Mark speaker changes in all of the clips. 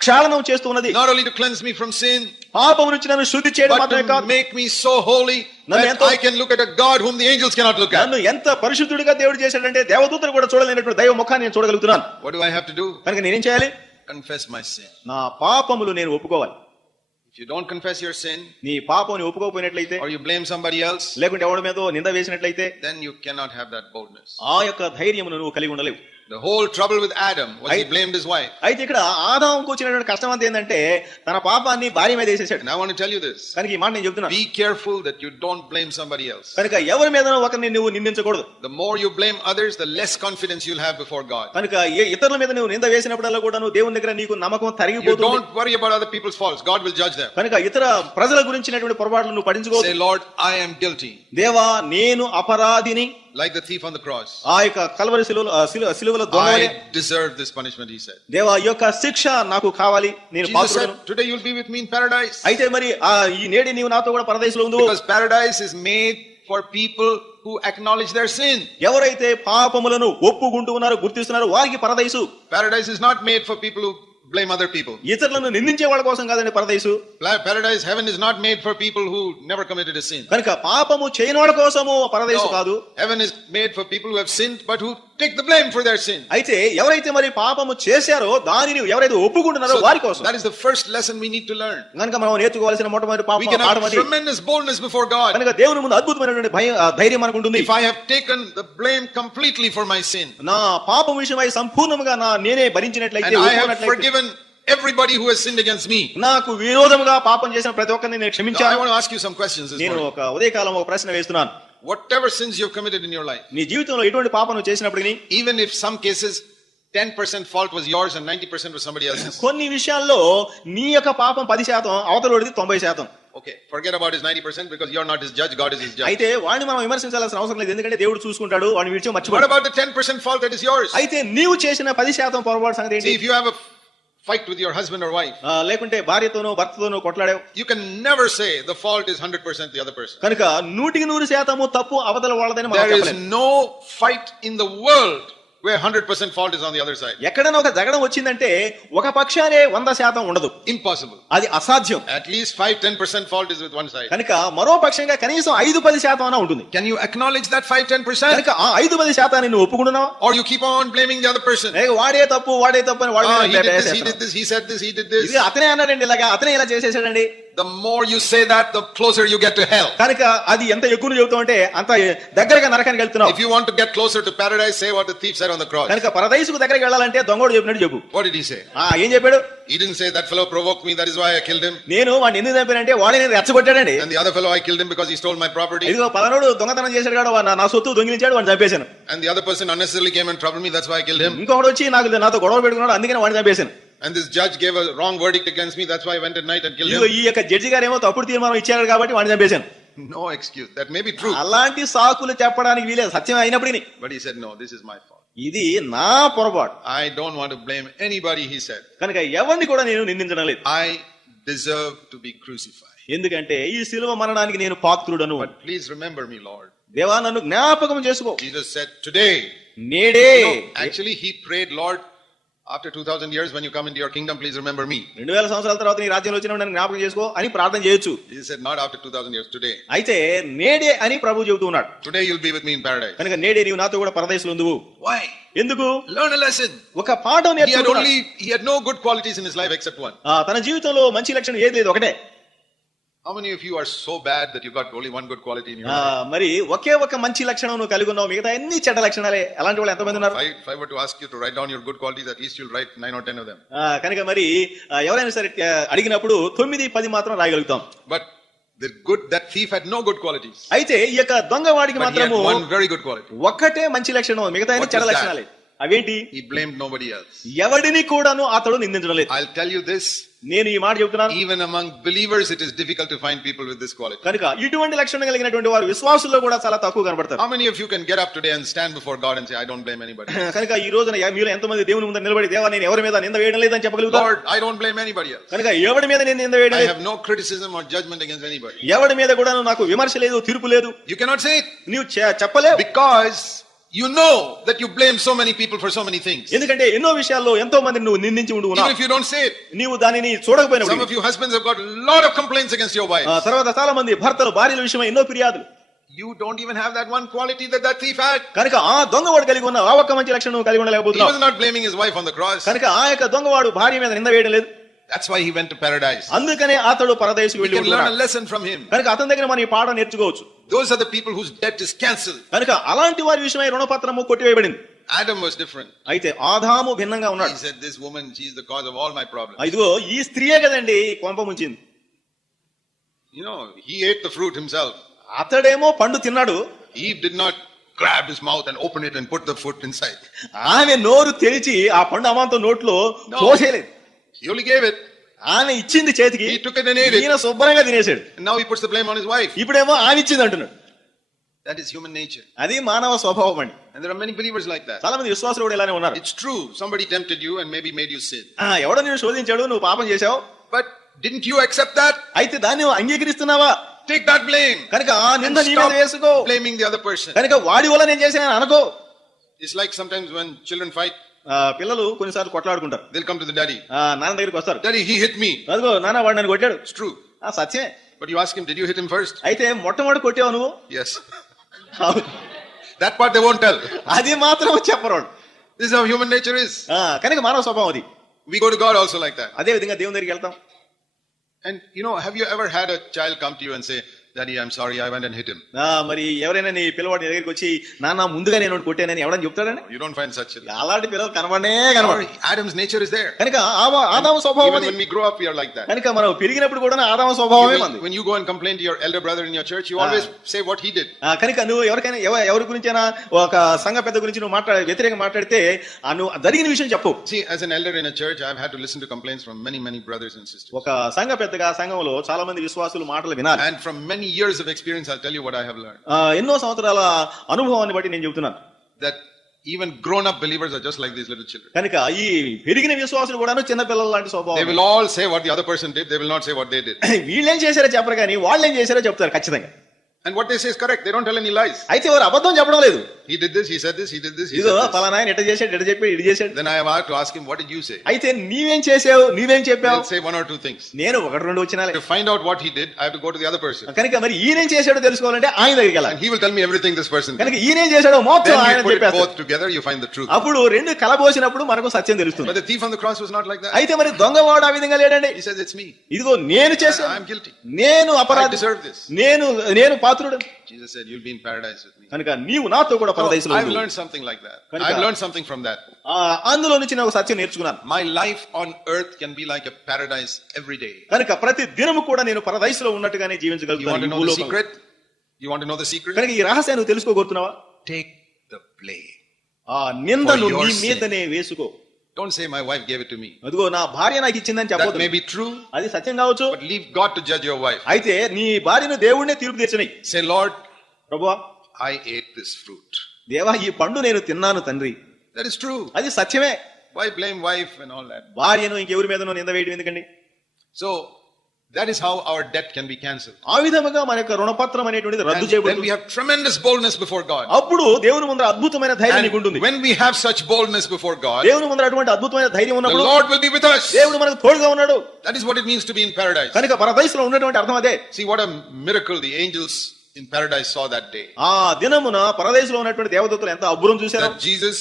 Speaker 1: క్షాళనం చేస్తున్నది
Speaker 2: Not only to cleanse me from sin,
Speaker 1: పాపం నుంచి నన్ను శుద్ధి చేయడం మాత్రమే కాదు
Speaker 2: make me so holy that I can look at a God whom the angels cannot look at.
Speaker 1: నన్ను ఎంత పరిశుద్ధుడిగా దేవుడు చేశాడంటే దేవదూతలు కూడా చూడలేనటువంటి దైవ ముఖాన్ని నేను చూడగలుగుతున్నాను
Speaker 2: What do I have to do?
Speaker 1: కనుక నేనేం చేయాలి
Speaker 2: Confess my sin.
Speaker 1: నా పాపములు నేను ఒప్పుకోవాలి
Speaker 2: If you don't confess your sin
Speaker 1: నీ పాపం ఒప్పుకోకపోయినట్లయితే
Speaker 2: or you blame somebody else,
Speaker 1: లేకుంటే ఎవరి మీద నింద వేసినట్లయితే
Speaker 2: then you cannot have that boldness.
Speaker 1: ఆ యొక్క ధైర్యమును నువ్వు కలిగి ఉండలేవు
Speaker 2: The whole trouble with Adam was he blamed his wife.
Speaker 1: అయితే ఇక్కడ ఆదాంకు వచ్చినటువంటి కష్టం అంతా ఏంటంటే తన పాపాన్ని భార్య మీద వేసేసాడు
Speaker 2: And I want to tell you this.
Speaker 1: కనుక ఈ మాట నేను చెప్తున్నాను
Speaker 2: Be careful that you don't blame somebody else.
Speaker 1: కనుక ఎవరి మీద ఒకరిని నువ్వు నిందించకూడదు
Speaker 2: The more you blame others, the less confidence you'll have before God.
Speaker 1: కనుక ఇతరుల మీద నువ్వు నింద వేసినప్పుడల్లా కూడా నువ్వు దేవుని దగ్గర నీకు నమ్మకం
Speaker 2: You
Speaker 1: తరిగిపోతుంది
Speaker 2: don't worry about other people's faults. God will judge them.
Speaker 1: కనుక ఇతర ప్రజల గురించినటువంటి పొరపాట్లు నువ్వు
Speaker 2: Say,
Speaker 1: పడించుకోవద్దు
Speaker 2: Lord, I am guilty.
Speaker 1: దేవా నేను అపరాధిని
Speaker 2: Like the thief on the cross.
Speaker 1: ఆ యొక్క కలవరి సిలువల దొంగలే
Speaker 2: I deserve this punishment, he said.
Speaker 1: దేవా ఈ యొక్క శిక్ష నాకు కావాలి నేను పాత్రుడను
Speaker 2: said, Today you'll be with me in paradise.
Speaker 1: అయితే మరి ఈ నేడి నీవు నాతో కూడా పరదేశంలో ఉందో
Speaker 2: Because paradise is made for people who acknowledge their sin.
Speaker 1: ఎవరైతే పాపములను ఒప్పుకుంటూ ఉన్నారో గుర్తిస్తున్నారో వారికి పరదేశు
Speaker 2: Paradise is not made for people who blame other people.
Speaker 1: ఇతరులను నిందించే వాళ్ళ కోసం కాదండి పరదేశు
Speaker 2: Paradise, heaven is not made for people who never committed a sin.
Speaker 1: కనుక పాపము చేయనోడ కోసము పరదేశు కాదు.
Speaker 2: Heaven is made for people who have sinned but who take the blame for their sin.
Speaker 1: అయితే ఎవరైతే మరి పాపము చేశారో దానిని ఎవరైతే ఒప్పుకుంటున్నారో వారి కోసం
Speaker 2: that is the first lesson we need to learn.
Speaker 1: కనుక మనం నేర్చుకోవాల్సిన మొట్టమొదటి పాపం
Speaker 2: can have
Speaker 1: పాఠం అది
Speaker 2: tremendous boldness before God.
Speaker 1: కనుక దేవుని ముందు అద్భుతమైనటువంటి భయం ధైర్యం మనకు ఉంటుంది
Speaker 2: If I have taken the blame completely for my sin
Speaker 1: నా పాపం విషయమై సంపూర్ణముగా నా నేనే భరించినట్లయితే
Speaker 2: I have
Speaker 1: ఒప్పుకున్నట్లయితే,
Speaker 2: forgiven everybody who has sinned against me.
Speaker 1: నాకు విరోధముగా పాపం చేసిన ప్రతి ఒక్కరిని నేను
Speaker 2: Now, I
Speaker 1: క్షమించాను
Speaker 2: want to ask you some questions this
Speaker 1: నేను
Speaker 2: morning.
Speaker 1: ఒక ఉదయకాలం ఒక ప్రశ్న వేస్తున్నాను
Speaker 2: Whatever sins you've committed in your life,
Speaker 1: నీ జీవితంలో ఎటువంటి పాపం నువ్వు చేసినప్పటికీ
Speaker 2: even if some cases 10% fault was yours and 90% was somebody else's.
Speaker 1: కొన్ని విషయాల్లో నీ యొక్క పాపం పది శాతం అవతలది తొంభై శాతం
Speaker 2: Okay, forget about his 90% because you're not his judge, God is his judge.
Speaker 1: అయితే వాడిని మనం విమర్శించాల్సిన అవసరం లేదు ఎందుకంటే దేవుడు చూసుకుంటాడు వాడిని విడిచి
Speaker 2: What
Speaker 1: మర్చిపోడు
Speaker 2: about the 10% fault that is yours?
Speaker 1: అయితే నీవు చేసిన పది శాతం పొరపాటు సంగతి ఏంటి
Speaker 2: See, if you have a fight with your husband or wife,
Speaker 1: ఆ, లేకుంటే భార్యతోనో భర్తతోనో కొట్లాడావు
Speaker 2: you can never say the fault is 100% the other person.
Speaker 1: కనుక నూటికి నూరు శాతము తప్పు అవతల వాళ్ళదని మనం
Speaker 2: There is
Speaker 1: చెప్పలేం
Speaker 2: no fight in the world where 100% fault is on the other side.
Speaker 1: ఎక్కడైనా ఒక జగడం వచ్చిందంటే ఒక పక్షానే వంద శాతం ఉండదు
Speaker 2: Impossible.
Speaker 1: అది అసాధ్యం
Speaker 2: At least 5 10% fault is with one side.
Speaker 1: కనుక మరో పక్షంగా కనీసం ఐదు పది శాతం అన్నా ఉంటుంది
Speaker 2: Can you acknowledge that 5 10%?
Speaker 1: కనుక ఆ ఐదు పది శాతాన్ని నువ్వు ఒప్పుకుంటున్నావు
Speaker 2: Or you keep on blaming the other person?
Speaker 1: లేక వాడే తప్పు వాడే తప్పు అని వాడి
Speaker 2: Ah,
Speaker 1: మీద
Speaker 2: he did this, he
Speaker 1: వేసేస్తున్నావు.
Speaker 2: did this, he said this, he did this.
Speaker 1: ఇది అతనే అన్నాడండి ఇలాగా అతనే ఇలా చేసేసాడండి
Speaker 2: The more you say that, the closer you get to hell.
Speaker 1: కనుక అది ఎంత ఎక్కువ చెబుతావు అంటే అంత దగ్గరగా నరకానికి వెళ్తున్నావు
Speaker 2: If you want to get closer to paradise, say what the thief said on the cross.
Speaker 1: కనుక పరదైసుకు దగ్గరికి వెళ్ళాలంటే దొంగోడు చెప్పినట్టు చెప్పు
Speaker 2: What did he say?
Speaker 1: ఆ ఏం చెప్పాడు
Speaker 2: He didn't say that fellow provoked me, that is why I killed him.
Speaker 1: నేను వాడిని ఎందుకు చంపానంటే వాడిని నేను రెచ్చగొట్టాడండి
Speaker 2: And the other fellow, I killed him because he stole my property.
Speaker 1: ఇదిగో పలానోడు దొంగతనం చేశాడు కాడు నా- సొత్తు దొంగిలించాడు వాడిని చంపేశాను
Speaker 2: And the other person unnecessarily came and troubled me, that's why I killed him.
Speaker 1: ఇంకొకటి వచ్చి నాకు నాతో గొడవ పెట్టుకున్నాడు అందుకని వాడిని చంపేశాను
Speaker 2: And this judge gave a wrong verdict against me, that's why I went at night and killed
Speaker 1: ఇదిగో
Speaker 2: him.
Speaker 1: ఈ యొక్క జడ్జి గారు ఏమో తప్పుడు తీర్మానం ఇచ్చారు కాబట్టి వాడిని చంపేశాను
Speaker 2: No excuse. That may be true.
Speaker 1: అలాంటి సాకులు చెప్పడానికి వీలేదు సత్యం అయినప్పటికీ
Speaker 2: But he said, no, this is my fault.
Speaker 1: ఇది నా పొరపాటు
Speaker 2: I don't want to blame anybody, he said.
Speaker 1: కనుక ఎవరిని కూడా నేను నిందించడం లేదు
Speaker 2: I deserve to be crucified.
Speaker 1: ఎందుకంటే ఈ శిలువ మరణానికి నేను పాత్రుడను
Speaker 2: But please remember me, Lord.
Speaker 1: దేవా నన్ను జ్ఞాపకం చేసుకో
Speaker 2: Jesus said, today.
Speaker 1: నేడే
Speaker 2: No, actually, he prayed, Lord, after 2000 years, when you come into your kingdom, please remember me.
Speaker 1: రెండు వేల సంవత్సరాల తర్వాత నీ రాజ్యంలో వచ్చిన నన్ను జ్ఞాపకం చేసుకో అని ప్రార్థన చేయొచ్చు
Speaker 2: Jesus said, not after 2000 years, today.
Speaker 1: అయితే నేడే అని ప్రభు చెబుతూ ఉన్నాడు
Speaker 2: Today you'll be with me in paradise.
Speaker 1: కనుక నేడే నీవు నాతో కూడా పరదేశంలో ఉందువు
Speaker 2: Why?
Speaker 1: ఎందుకు
Speaker 2: Learn a lesson.
Speaker 1: ఒక పాఠం
Speaker 2: He had
Speaker 1: నేర్చుకున్నాడు
Speaker 2: only, he had no good qualities in his life except one.
Speaker 1: ఆ, తన జీవితంలో మంచి లక్షణం ఏది లేదు ఒకటే
Speaker 2: How many of you are so bad that you got only one good quality in your
Speaker 1: ఆ,
Speaker 2: life?
Speaker 1: మరి ఒకే ఒక మంచి లక్షణం నువ్వు కలిగి ఉన్నావు మిగతా అన్ని చెడ్డ లక్షణాలే అలాంటి వాళ్ళు ఎంతమంది ఉన్నారు
Speaker 2: If I, if I were to ask you to write down your good qualities, at least you'll write nine or ten of them.
Speaker 1: ఆ, కనుక మరి ఎవరైనా సరే అడిగినప్పుడు తొమ్మిది పది మాత్రం రాయగలుగుతాం
Speaker 2: But the good, that thief had no good qualities.
Speaker 1: అయితే ఈ యొక్క
Speaker 2: he had
Speaker 1: మాత్రము
Speaker 2: one very good quality.
Speaker 1: ఒక్కటే మంచి లక్షణం మిగతా అన్ని చెడ్డ? లక్షణాలే అవేంటి
Speaker 2: He blamed nobody else.
Speaker 1: ఎవడిని కూడాను అతడు నిందించడం లేదు
Speaker 2: I'll tell you this
Speaker 1: నేను ఈ మాట చెబుతున్నాను.
Speaker 2: Even among believers it is difficult to find people with this quality
Speaker 1: కనుక ఇటువంటి లక్షణం కలిగినటువంటి వారు విశ్వాసుల్లో కూడా చాలా తక్కువ కనబడతారు.
Speaker 2: How many of you can get up today and stand before God and say I don't blame anybody
Speaker 1: కనుక ఈ రోజు యా మీరు ఎంతమంది దేవుని ముందు నిలబడి దేవా నేను ఎవరి మీద నింద వేయడం లేదని చెప్పగలుగుతా
Speaker 2: lord I don't blame anybody else
Speaker 1: కనుక ఎవరి మీద నేను నింద వేయడం లేదు?
Speaker 2: I have no criticism or judgement against anybody
Speaker 1: ఎవరి మీద కూడా నాకు విమర్శ లేదు తీర్పు లేదు.
Speaker 2: యు కెనాట్ సే
Speaker 1: నీవు చెప్పలేవు.
Speaker 2: Because you know that you blame so many people for so many things.
Speaker 1: ఎందుకంటే ఎన్నో విషయాల్లో ఎంతో మంది నువ్వు నిందించి ఉండు
Speaker 2: Even
Speaker 1: ఉన్నావు
Speaker 2: if you don't say it,
Speaker 1: నీవు దానిని
Speaker 2: some
Speaker 1: చూడకపోయినప్పుడు
Speaker 2: of you husbands have got a lot of complaints against your
Speaker 1: ఆ
Speaker 2: wives.
Speaker 1: తర్వాత చాలా మంది భర్తలు భార్యల విషయమై ఎన్నో ఫిర్యాదులు
Speaker 2: You don't even have that one quality that that thief had.
Speaker 1: కనుక ఆ దొంగవాడు కలిగి ఉన్న ఆ ఒక్క మంచి లక్షణం నువ్వు కలిగి
Speaker 2: He
Speaker 1: ఉండలేకపోతున్నావు
Speaker 2: was not blaming his wife on the cross.
Speaker 1: కనుక ఆ యొక్క దొంగవాడు భార్య మీద నింద వేయడం లేదు
Speaker 2: That's why he went to paradise.
Speaker 1: అందుకనే అతడు పరదేశకు వెళ్ళి
Speaker 2: a
Speaker 1: ఉంటున్నాడు
Speaker 2: lesson from him.
Speaker 1: కనుక అతని దగ్గర మనం ఈ పాఠం నేర్చుకోవచ్చు
Speaker 2: Those are the people whose debt is cancelled.
Speaker 1: కనుక అలాంటి వారి విషయమై రుణపత్రము కొట్టివేయబడింది
Speaker 2: Adam was different.
Speaker 1: అయితే ఆదాము భిన్నంగా
Speaker 2: He
Speaker 1: ఉన్నాడు
Speaker 2: said, This woman, she is the cause of all my problems.
Speaker 1: ఇదిగో ఈ స్త్రీయే కదండి కొంప ముంచింది
Speaker 2: You know, he ate the fruit himself.
Speaker 1: అతడేమో పండు తిన్నాడు
Speaker 2: Eve did not grab his mouth and open it and put the fruit inside.
Speaker 1: ఆమె నోరు తెరిచి ఆ పండు అమాంతం నోట్లో. పోసేయలేదు
Speaker 2: He only gave it.
Speaker 1: ఆమె ఇచ్చింది చేతికి
Speaker 2: He took it and ate it.
Speaker 1: ఈయన శుభ్రంగా తినేసాడు
Speaker 2: And now he puts the blame on his wife.
Speaker 1: ఇప్పుడేమో ఆమె ఇచ్చింది అంటున్నాడు
Speaker 2: That is human nature.
Speaker 1: అది మానవ స్వభావం అండి
Speaker 2: And there are many believers like that.
Speaker 1: చాలా మంది విశ్వాసులు కూడా ఇలానే ఉన్నారు
Speaker 2: It's true. Somebody tempted you and maybe made you sin.
Speaker 1: ఆ, ఎవడో నేను శోధించాడు నువ్వు పాపం చేశావు
Speaker 2: But didn't you accept that?
Speaker 1: అయితే దాన్ని అంగీకరిస్తున్నావా
Speaker 2: Take that blame.
Speaker 1: కనుక ఆ నింద
Speaker 2: And
Speaker 1: నీ మీద
Speaker 2: stop
Speaker 1: వేసుకో
Speaker 2: blaming the other person.
Speaker 1: కనుక వాడి వల్ల నేను చేశాను అనుకో
Speaker 2: It's like sometimes when children fight,
Speaker 1: పిల్లలు కొన్నిసార్లు కొట్లాడుకుంటారు
Speaker 2: they'll come to the daddy.
Speaker 1: ఆ, నాన్న దగ్గరికి వస్తారు
Speaker 2: Daddy, he hit me.
Speaker 1: అదిగో నాన్న వాడు నన్ను కొట్టాడు
Speaker 2: It's true.
Speaker 1: ఆ సత్యమే
Speaker 2: But you ask him, did you hit him first?
Speaker 1: అయితే మొట్టమొదటి కొట్టావు నువ్వు
Speaker 2: Yes.
Speaker 1: అవును.
Speaker 2: That part they won't tell.
Speaker 1: అది మాత్రం చెప్పరు వాడు.
Speaker 2: This is how human nature is.
Speaker 1: ఆ, కనుక మానవ స్వభావం అది
Speaker 2: We go to God also like that.
Speaker 1: అదే విధంగా దేవుని దగ్గరికి వెళ్తాం
Speaker 2: And you know, have you ever had a child come to you and say, దాని సారీ వెంటనే
Speaker 1: హిట్ మరి ఎవరైనా నీ పిల్లవాడి దగ్గరికి వచ్చి నాన్న ముందుగా నేను కొట్టానని ఎవడని చెప్తాడని అలాంటి పిల్లలు కనబడే కనబడి మనం పెరిగినప్పుడు కూడా ఆదామ స్వభావమే
Speaker 2: complaint your elder brother in your church you always say what he did
Speaker 1: కనుక నువ్వు ఎవరికైనా ఎవరి గురించైనా ఒక సంఘ పెద్ద గురించి నువ్వు మాట్లాడ వ్యతిరేకంగా మాట్లాడితే అను జరిగిన విషయం చెప్పు.
Speaker 2: See as an elder in a church I have had to listen to complaints from many many brothers and sisters
Speaker 1: ఒక సంఘ పెద్దగా సంఘంలో చాలా మంది విశ్వాసులు మాటలు వినాలి.
Speaker 2: And from years of experience, I'll tell you what I have learned.
Speaker 1: ఆ, ఎన్నో సంవత్సరాల అనుభవాన్ని బట్టి నేను చెబుతున్నాను
Speaker 2: That even grown up believers are just like these little children.
Speaker 1: కనుక ఈ పెరిగిన విశ్వాసులు కూడాను చిన్న పిల్లల లాంటి
Speaker 2: They
Speaker 1: స్వభావం
Speaker 2: will all say what the other person did, they will not say what they did.
Speaker 1: వీళ్ళేం చేశారో చెప్పరు కానీ వాళ్ళు ఏం చేశారో చెప్తారు ఖచ్చితంగా
Speaker 2: And what they say is correct, they don't tell any lies.
Speaker 1: అయితే వారు అబద్ధం చెప్పడం లేదు
Speaker 2: He did this, he said this, he did this, he
Speaker 1: ఇదిగో
Speaker 2: said this.
Speaker 1: ఫలానా ఆయన ఎట చేశాడు ఎట చెప్పాడు ఇటు
Speaker 2: Then I have had to ask him, what did you say?
Speaker 1: అయితే నీవేం చేసావు నీవేం చెప్పావు
Speaker 2: say one or two things.
Speaker 1: నేను ఒకటి రెండు వచ్చినాలే
Speaker 2: To find out what he did, I have to go to the other person.
Speaker 1: కనుక మరి ఈయనేం చేశాడో తెలుసుకోవాలంటే ఆయన దగ్గరికి
Speaker 2: And
Speaker 1: వెళ్ళాలి
Speaker 2: he will tell me everything this person did.
Speaker 1: కనుక ఈయనేం చేశాడో మొత్తం
Speaker 2: Then
Speaker 1: ఆయన చెప్పేస్తాడు
Speaker 2: both together, you find the truth.
Speaker 1: అప్పుడు రెండు కలబోసినప్పుడు మనకు సత్యం తెలుస్తుంది
Speaker 2: But the thief on the cross was not like that.
Speaker 1: అయితే మరి దొంగవాడు ఆ విధంగా లేడండి
Speaker 2: He says, it's me.
Speaker 1: ఇదిగో నేను చేశాను
Speaker 2: I'm guilty.
Speaker 1: నేను
Speaker 2: I
Speaker 1: అపరాధి
Speaker 2: this.
Speaker 1: నేను నేను పాత్రుడు
Speaker 2: Jesus said, you'll be in paradise with me.
Speaker 1: కనుక నీవు నాతో కూడా
Speaker 2: So,
Speaker 1: పరదేశంలో
Speaker 2: I've
Speaker 1: ఉండు.
Speaker 2: learned something like that.
Speaker 1: Kanika.
Speaker 2: I've learned something from that.
Speaker 1: ఆ, అందులో నుంచి నేను ఒక సత్యం నేర్చుకున్నాను
Speaker 2: My life on earth can be like a paradise every day.
Speaker 1: కనుక ప్రతి దినము కూడా నేను పరదేశంలో ఉన్నట్టుగానే
Speaker 2: You want to
Speaker 1: జీవించగలుగుతాను ఈ
Speaker 2: know the
Speaker 1: భూలోకంలో.
Speaker 2: secret? You want to know the secret?
Speaker 1: కనుక ఈ రహస్యాన్ని నువ్వు తెలుసుకోగలుగుతున్నావా
Speaker 2: Take the blame.
Speaker 1: ఆ నిందను
Speaker 2: For your
Speaker 1: నీ
Speaker 2: sin.
Speaker 1: మీదనే వేసుకో
Speaker 2: Don't say my wife gave it to me.
Speaker 1: అదిగో నా భార్య నాకు ఇచ్చిందని
Speaker 2: That
Speaker 1: చెప్పదు
Speaker 2: may be true,
Speaker 1: అది సత్యం కావచ్చు
Speaker 2: but leave God to judge your wife.
Speaker 1: అయితే నీ భార్యను దేవుడినే తీర్పు తీర్చని
Speaker 2: Say, Lord,
Speaker 1: ప్రభువా
Speaker 2: I ate this fruit.
Speaker 1: దేవా ఈ పండు నేను తిన్నాను తండ్రి
Speaker 2: That is true.
Speaker 1: అది సత్యమే
Speaker 2: Why blame wife and all that?
Speaker 1: భార్యను ఇంకెవరి మీదనో నింద వేయడం ఎందుకండి
Speaker 2: So that is how our debt can be cancelled.
Speaker 1: ఆ విధముగా మన యొక్క రుణపత్రం అనేటువంటిది రద్దు
Speaker 2: we
Speaker 1: చేయబడుతుంది
Speaker 2: have tremendous boldness before God.
Speaker 1: అప్పుడు దేవుని ముందర అద్భుతమైన ధైర్యం నీకు ఉంటుంది
Speaker 2: when we have such boldness before God,
Speaker 1: దేవుని ముందర అటువంటి అద్భుతమైన ధైర్యం
Speaker 2: the
Speaker 1: ఉన్నప్పుడు
Speaker 2: Lord will be with us.
Speaker 1: దేవుడు మనకు తోడుగా ఉన్నాడు
Speaker 2: That is what it means to be in paradise.
Speaker 1: కనుక పరదైసులో ఉన్నటువంటి అర్థం అదే
Speaker 2: See what a miracle the angels in paradise saw that day.
Speaker 1: ఆ దినమున పరదేశంలో ఉన్నటువంటి దేవదూతలు ఎంత అబ్బురం చూశారు
Speaker 2: Jesus,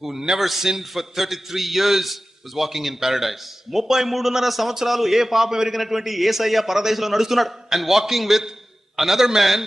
Speaker 2: who never sinned for 33 years, was walking in paradise.
Speaker 1: ముప్పై మూడున్నర సంవత్సరాలు ఏ పాపం ఎరిగినటువంటి ఏసయ్య పరదేశంలో నడుస్తున్నాడు
Speaker 2: And walking with another man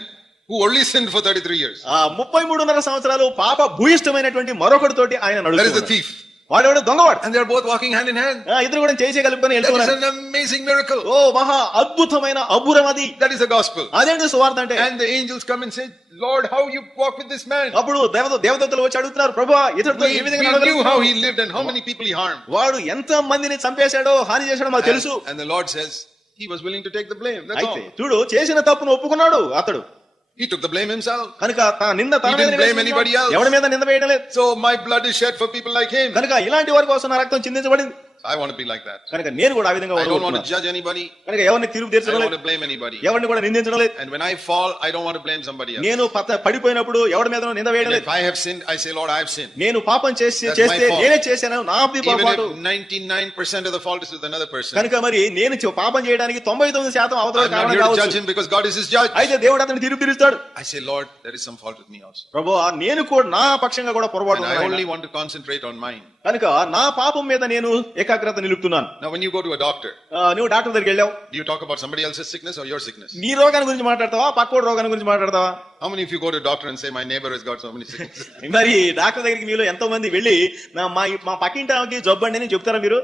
Speaker 2: who only sinned for 33 years.
Speaker 1: ఆ ముప్పై మూడున్నర సంవత్సరాలు పాప భూయిష్టమైనటువంటి మరొకటితోటి ఆయన
Speaker 2: That is the
Speaker 1: నడుస్తున్నాడు
Speaker 2: వాడు
Speaker 1: ఎవడు దొంగవాడు.
Speaker 2: And they are both walking hand in hand
Speaker 1: ఆ ఇద్దరు కూడా చేసే కలుపుకొని వెళ్తున్నారు
Speaker 2: that is an amazing miracle
Speaker 1: ఓ మహా అద్భుతమైన అబూరం
Speaker 2: దట్ ఇస్ ద గాస్పెల్
Speaker 1: అదేంటి సువార్త అంటే?
Speaker 2: And the angels come and say lord how you walk with this man
Speaker 1: అప్పుడు దేవత దేవదత్తులు వచ్చి అడుగుతారు ప్రభువా
Speaker 2: ఇతడితో
Speaker 1: ఏ విధంగా
Speaker 2: నడవగలడు how he lived and how many people he harm
Speaker 1: వాడు ఎంత మందిని చంపేశాడో హాని చేశాడో మాకు తెలుసు.
Speaker 2: And the lord says he was willing to take the blame that's all
Speaker 1: చూడు చేసిన తప్పును ఒప్పుకున్నాడు అతడు.
Speaker 2: He took the blame himself.
Speaker 1: కనుక తన నింద తన
Speaker 2: He didn't blame anybody else.
Speaker 1: ఎవరి మీద నింద వేయడం లేదు
Speaker 2: So my blood is shed for people like him.
Speaker 1: కనుక ఇలాంటి వారి కోసం నా రక్తం చిందించబడింది
Speaker 2: I want to be like that.
Speaker 1: కనుక నేను కూడా ఆ విధంగా
Speaker 2: I don't want to
Speaker 1: ఉండబోతున్నాను.
Speaker 2: judge anybody.
Speaker 1: కనుక ఎవరిని తీర్పు
Speaker 2: I
Speaker 1: తీర్చడం
Speaker 2: don't
Speaker 1: లేదు
Speaker 2: want to blame anybody.
Speaker 1: ఎవరిని కూడా నిందించడం లేదు
Speaker 2: And when I fall, I don't want to blame somebody else.
Speaker 1: నేను పత- పడిపోయినప్పుడు ఎవరి మీద నింద వేయడం
Speaker 2: And
Speaker 1: లేదు
Speaker 2: if I have sinned, I say, Lord, I have sinned.
Speaker 1: నేను పాపం చేసి
Speaker 2: That's
Speaker 1: చేస్తే
Speaker 2: my fault.
Speaker 1: నేనే చేశాను నా
Speaker 2: Even
Speaker 1: పొరపాటు
Speaker 2: if 99% of the fault is with another person.
Speaker 1: కనుక మరి నేను చే- పాపం చేయడానికి తొంభై తొమ్మిది శాతం అవతల
Speaker 2: I'm not
Speaker 1: కారణం
Speaker 2: here to judge
Speaker 1: కావచ్చు
Speaker 2: him because God is his judge.
Speaker 1: అయితే దేవుడు అతను తీర్పు తీరుస్తాడు
Speaker 2: I say, Lord, there is some fault with me also.
Speaker 1: ప్రభు నేను కూడా నా పక్షంగా కూడా పొరపాటు
Speaker 2: And I
Speaker 1: ఉంది
Speaker 2: only
Speaker 1: నాయనా.
Speaker 2: want to concentrate on mine.
Speaker 1: కనుక నా పాపం మీద నేను ఏకాగ్రత నిలుపుతున్నాను.
Speaker 2: నౌ వెన్ యు
Speaker 1: డాక్టర్ నువ్వు డాక్టర్ దగ్గరికి వెళ్ళావు?
Speaker 2: Do you talk about somebody elses sickness or your sickness
Speaker 1: నీ గురించి మాట్లాడతావా? పక్కోడి రోగాన గురించి మాట్లాడతావా?
Speaker 2: How many if you doctor say my neighbour so
Speaker 1: మరి డాక్టర్ దగ్గరికి మీరు ఎంతో మంది వెళ్ళి నా మా పక్కింటి జబ్బండి అని చెప్తారా మీరు?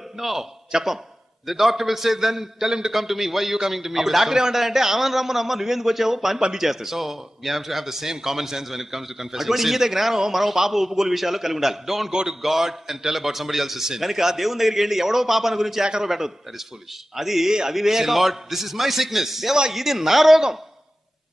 Speaker 1: చెప్పం.
Speaker 2: The doctor will say, Then tell him to come to me. Why are you coming to me?
Speaker 1: అప్పుడు డాక్టర్
Speaker 2: so-"
Speaker 1: ఏమంటారంటే ఆమెను రమ్మను అమ్మ నువ్వెందుకు వచ్చావు పని పంపించేస్తాడు
Speaker 2: So, we have to have the same common sense when it comes to confessing
Speaker 1: అటువంటి. ఈత జ్ఞానం మనం పాప ఒప్పుకోలు విషయాలు కలిగి ఉండాలి
Speaker 2: Don't go to God and tell about somebody else's sin.
Speaker 1: కనుక దేవుని దగ్గరికి వెళ్ళి ఎవడో పాపాన్ని గురించి ఏకరవ పెట్టదు
Speaker 2: That is foolish.
Speaker 1: అది అవివేకం
Speaker 2: Lord, this is my sickness.
Speaker 1: దేవా ఇది నా రోగం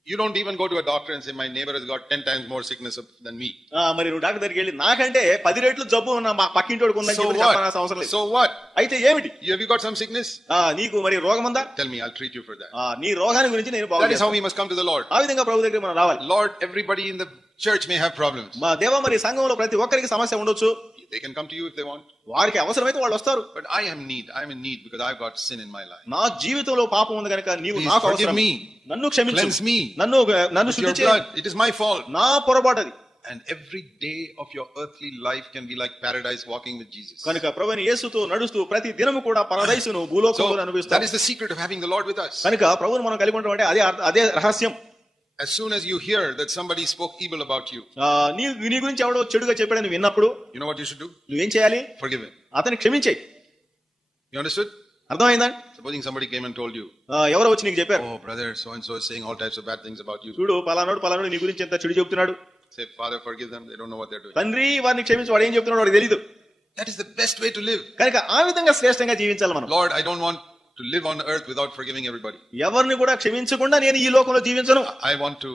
Speaker 2: You don't even go to a doctor and say, My neighbor has got 10 times more sickness of- than me.
Speaker 1: ఆ, మరి నువ్వు డాక్టర్ దగ్గరికి వెళ్ళి నాకంటే పది రెట్లు జబ్బు ఉన్న మా పక్కింటోడికి ఉందని చెప్పి చెప్పాల్సిన అవసరం
Speaker 2: what?
Speaker 1: లేదు
Speaker 2: So what?
Speaker 1: అయితే ఏమిటి
Speaker 2: You- Have you got some sickness?
Speaker 1: ఆ, నీకు మరి రోగం ఉందా
Speaker 2: Tell me, I'll treat you for that.
Speaker 1: ఆ, నీ రోగాన్ని గురించి నేను బాగు
Speaker 2: is how
Speaker 1: చేస్తాను.
Speaker 2: we must come to the Lord.
Speaker 1: ఆ విధంగా ప్రభు దగ్గర మనం రావాలి
Speaker 2: Lord, everybody in the church may have problems.
Speaker 1: మా దేవ మరి సంఘంలో ప్రతి ఒక్కరికి సమస్య ఉండొచ్చు
Speaker 2: They can come to you if they want.
Speaker 1: వారికి అవసరమైతే వాళ్ళు వస్తారు
Speaker 2: But I am need. I'm in need because I've got sin in my life.
Speaker 1: నా జీవితంలో పాపం ఉంది కనుక నీవు
Speaker 2: Please
Speaker 1: నాకు
Speaker 2: forgive
Speaker 1: అవసరం
Speaker 2: me.
Speaker 1: నన్ను క్షమించు
Speaker 2: Cleanse me.
Speaker 1: నన్ను నన్ను
Speaker 2: With
Speaker 1: శుద్ధి
Speaker 2: your
Speaker 1: చేయి
Speaker 2: blood. It is my fault.
Speaker 1: నా పొరపాటు అది
Speaker 2: And every day of your earthly life can be like paradise walking with Jesus.
Speaker 1: కనుక ప్రభుని యేసుతో నడుస్తూ ప్రతి దినము కూడా పరదైసును భూలోకంలో
Speaker 2: So
Speaker 1: అనుభవిస్తాం
Speaker 2: that is the secret of having the Lord with us.
Speaker 1: కనుక ప్రభువును మనం కలిగి ఉండడం అంటే అదే అర్థ- అదే రహస్యం
Speaker 2: As soon as you hear that somebody spoke evil about you,
Speaker 1: ఆ, నీ నీ గురించి ఎవడో చెడుగా చెప్పాడని విన్నప్పుడు
Speaker 2: you know what you should do?
Speaker 1: నువ్వేం చేయాలి
Speaker 2: Forgive him.
Speaker 1: అతన్ని క్షమించేయి
Speaker 2: You understood?
Speaker 1: అర్థమైందా
Speaker 2: Supposing somebody came and told you,
Speaker 1: ఆ, ఎవరో వచ్చి నీకు చెప్పారు
Speaker 2: Oh, brother, so and so is saying all types of bad things about you.
Speaker 1: చూడు పలానాడు పలానాడు నీ గురించి ఎంత చెడు చెప్తున్నాడు
Speaker 2: Say, Father, forgive them. They don't know what they're doing.
Speaker 1: తండ్రి వారిని క్షమించి వాడు ఏం చెప్తున్నాడు వాడికి తెలియదు
Speaker 2: That is the best way to live.
Speaker 1: కనుక ఆ విధంగా శ్రేష్టంగా జీవించాలి మనం
Speaker 2: Lord, I don't want to live on earth without forgiving everybody.
Speaker 1: ఎవరిని కూడా క్షమించకుండా నేను ఈ లోకంలో జీవించను
Speaker 2: I want to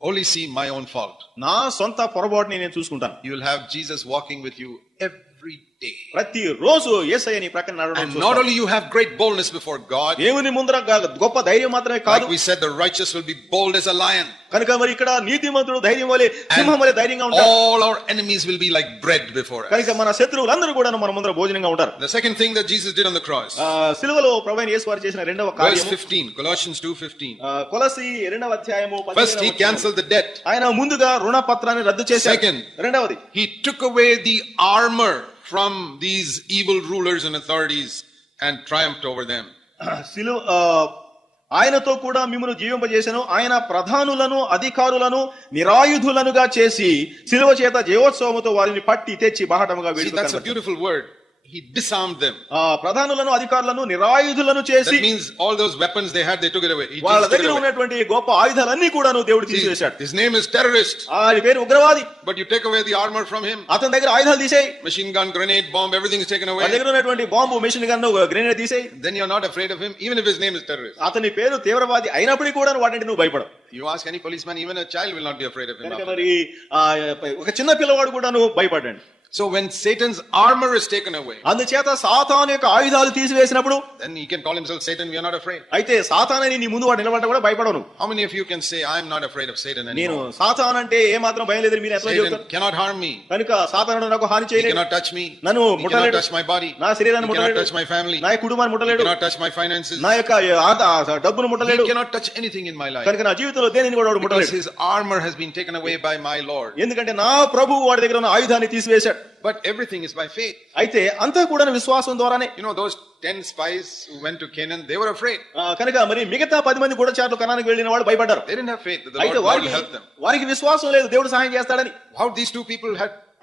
Speaker 2: only see my own fault.
Speaker 1: నా సొంత పొరపాటుని నేను చూసుకుంటాను
Speaker 2: You will have Jesus walking with you every.
Speaker 1: ప్రతి రోజు ఏసయ్య నీ ప్రక్కన నడవడం
Speaker 2: And not
Speaker 1: చూస్తాను.
Speaker 2: only you have great boldness before God,
Speaker 1: దేవుని ముందర గ- గొప్ప ధైర్యం మాత్రమే కాదు
Speaker 2: like we said, the righteous will be bold as a lion.
Speaker 1: కనుక మరి ఇక్కడ నీతిమంతుడు ధైర్యం వలె సింహం వలె ధైర్యంగా ఉంటారు
Speaker 2: All our enemies will be like bread before us.
Speaker 1: కనుక మన శత్రువులందరూ కూడా మన ముందర భోజనంగా ఉంటారు
Speaker 2: The second thing that Jesus did on the cross,
Speaker 1: ఆ, సిలువలో ప్రవైన యేసు వారు చేసిన రెండవ
Speaker 2: verse
Speaker 1: కార్యము
Speaker 2: 15, Colossians 2:15.
Speaker 1: ఆ, కొలసి రెండవ అధ్యాయము
Speaker 2: First,
Speaker 1: పదిహేనవ
Speaker 2: he
Speaker 1: వచనం.
Speaker 2: canceled the debt.
Speaker 1: ఆయన ముందుగా రుణ పత్రాన్ని రద్దు చేశారు
Speaker 2: Second.
Speaker 1: రెండవది
Speaker 2: He took away the armor From these evil rulers and authorities and triumphed over them.
Speaker 1: సిలువ ఆయనతో కూడా మిమ్మల్ని జీవింపజేశాను. ఆయన ప్రధానులను అధికారులను నిరాయుధులనుగా చేసి సిలువ చేత జయోత్సవముతో వారిని పట్టి తెచ్చి బాహటముగా
Speaker 2: See,
Speaker 1: వీళ్ళకు
Speaker 2: He disarmed them.
Speaker 1: ఆ ప్రధానులను అధికారులను నిరాయుధులను చేసి
Speaker 2: That means all those weapons they had, they took it away. He
Speaker 1: వాళ్ళ దగ్గర. ఉన్నటువంటి గొప్ప ఆయుధాలన్నీ కూడాను దేవుడు తీసివేశాడు
Speaker 2: his name is terrorist,
Speaker 1: ఆయన పేరు ఉగ్రవాది
Speaker 2: but you take away the armor from him.
Speaker 1: అతని దగ్గర ఆయుధాలు తీసేయి
Speaker 2: Machine gun, grenade, bomb, everything is taken
Speaker 1: వాళ్ళ
Speaker 2: away.
Speaker 1: దగ్గర ఉన్నటువంటి బాంబు మెషిన్ గన్ను గ్రెనేడ్ తీసేయి
Speaker 2: Then you're not afraid of him, even if his name is terrorist.
Speaker 1: అతని పేరు తీవ్రవాది అయినప్పటికీ కూడా వాటిని నువ్వు భయపడవు
Speaker 2: You ask any policeman, even a child will not be afraid of him.
Speaker 1: కనుక
Speaker 2: after.
Speaker 1: మరి ఆ, ఒక చిన్న పిల్లవాడు కూడా నువ్వు భయపడండి
Speaker 2: so when Satan's armour is taken away
Speaker 1: అందుచేత సాతాన్ యొక్క ఆయుధాలు తీసివేసినప్పుడు
Speaker 2: then you can call himself Satan we are not afraid
Speaker 1: అయితే సాతాన్ అని నీ ముందు వాడు నిలబడట కూడా భయపడను.
Speaker 2: How many of you can say I am not afraid of Satan
Speaker 1: అని
Speaker 2: నేను
Speaker 1: సాతాన్ అంటే ఏ మాత్రం భయం లేదు మీరు ఎట్లా చెప్తారు
Speaker 2: కెనాట్ హార్మ్ మీ
Speaker 1: కనుక సాతాన్ నాకు హాని చేయలేదు.
Speaker 2: కెనాట్ టచ్ మీ
Speaker 1: నన్ను ముట్టలేదు
Speaker 2: టచ్ మై బాడీ
Speaker 1: నా శరీరాన్ని ముట్టలేదు
Speaker 2: టచ్ మై ఫ్యామిలీ
Speaker 1: నా కుటుంబాన్ని ముట్టలేదు
Speaker 2: కెనాట్ టచ్ మై ఫైనాన్సెస్
Speaker 1: నా యొక్క డబ్బును
Speaker 2: ముట్టలేదు cannot touch anything in my life
Speaker 1: కనుక నా జీవితంలో దేనిని కూడా వాడు ముట్టలేదు
Speaker 2: his armour has been taken away by my lord
Speaker 1: ఎందుకంటే నా ప్రభువు వాడి దగ్గర ఉన్న ఆయుధాన్ని తీసివేశాడు.
Speaker 2: But everything is by faith.
Speaker 1: అయితే అంతా కూడా విశ్వాసం ద్వారానే
Speaker 2: You know, those 10 spies who went to Canaan, they were afraid.
Speaker 1: కనుక మరి మిగతా పది మంది గూఢచారులు కణానికి వెళ్ళిన వాళ్ళు భయపడ్డారు
Speaker 2: They didn't have faith the
Speaker 1: అయితే
Speaker 2: Lord, Lord
Speaker 1: వారికి. వారికి విశ్వాసం లేదు దేవుడు సహాయం చేస్తాడని
Speaker 2: How these two people had